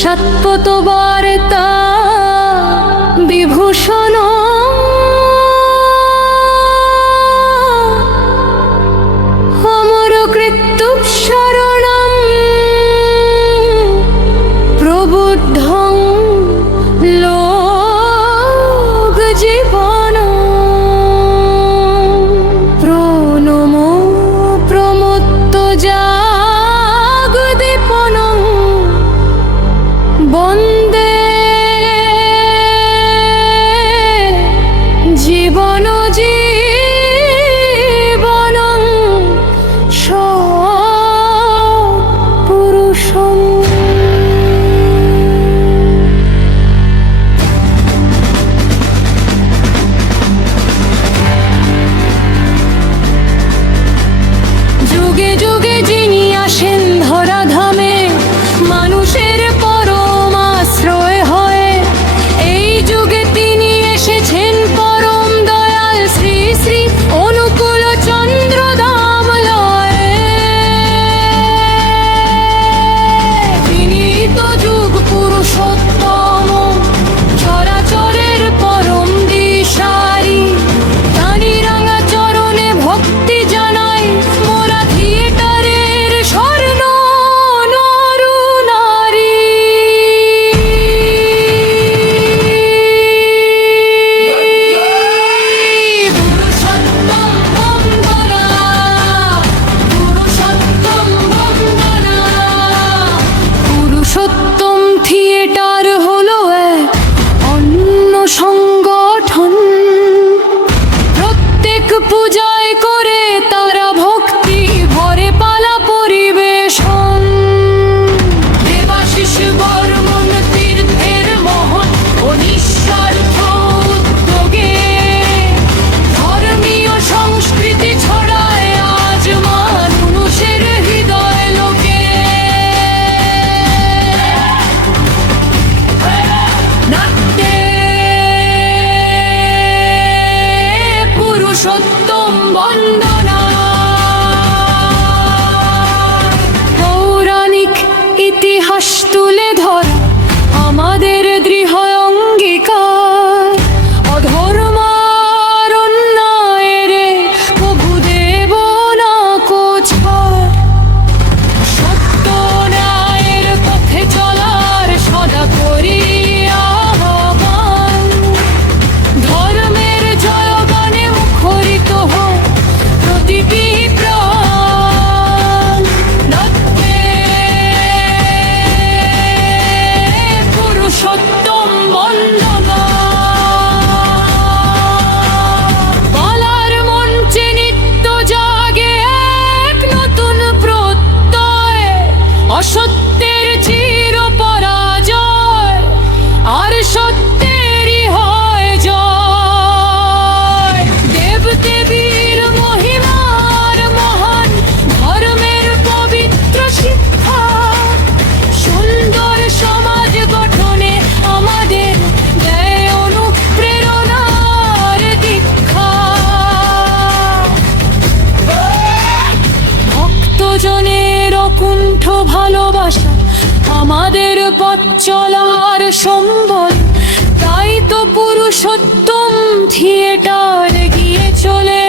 সৎপতবার্তা বিভূষণ অমর কৃত্যুঃশরণং প্রবুদ্ধং লোক জীবনং প্রণমো প্রমত্ত জাগদীপনং বন্দে জীবন জীবনং সৎপুরুষং। যুগে যুগে যিনি আসেন ধরাধামে মানুষের পরম আশ্রয় হয়ে, এই যুগে তিনি এসেছেন পরম দয়াল শ্রী শ্রী অনুকূল চন্দ্র দাম লয়ে। তিনি তো যুগ পুরুষোত্তম চরাচরের পরম দিশারি, তানি রাঙা চরণে ভক্তি জানাই মোরা থিয়েটারের স্বর্ণ নরু নারী। পুরুষোত্তম বন্দনা, পুরুষোত্তম বন্দনা। পুরুষোত্তম থিয়েটার হলো এক অন্য সংগঠন, প্রত্যেক পূজায় করে তারা ভক্তি ভরে পালা পরিবেশন। দেবাশিস বর্মন তীর্থের মহৎ ও নিঃস্বার্থ উদ্যোগে ধর্মীয় সংস্কৃতি ছড়ায় আজ মানুষের হৃদয় লোকে। নাট্যে পুরুষোত্তম বন্দনা, পৌরাণিক ইতিহাস তুলে ধরা আমাদের দৃঢ় অঙ্গীকার। অধর্ম আর অন্যায়ের প্রভুদেব না কোছায়, সত্য ন্যায়ের পথে চলার সদা করি আহ্বান। ধর্মের জয়গানে মুখরিত হোক প্রতিটি প্রাণ। নাট্যে পুরুষোত্তম বন্দনা, বলার মঞ্চে নিত্য জাগে এক নতুন প্রত্যয়। অসত্যের চির পরাজয় আর সত্যেরই হয় জয়। দেব দেবীর মহিমার মহান ধর্মের পবিত্র শিক্ষা, সুন্দর সমাজ গঠনে আমাদের দেয় অনুপ্রেরণার দীক্ষা। ভক্তজনের অকুণ্ঠ ভালোবাসা আমাদের পথ চলার সম্বল, তাই তো পুরুষোত্তম থিয়েটার গিয়ে চলে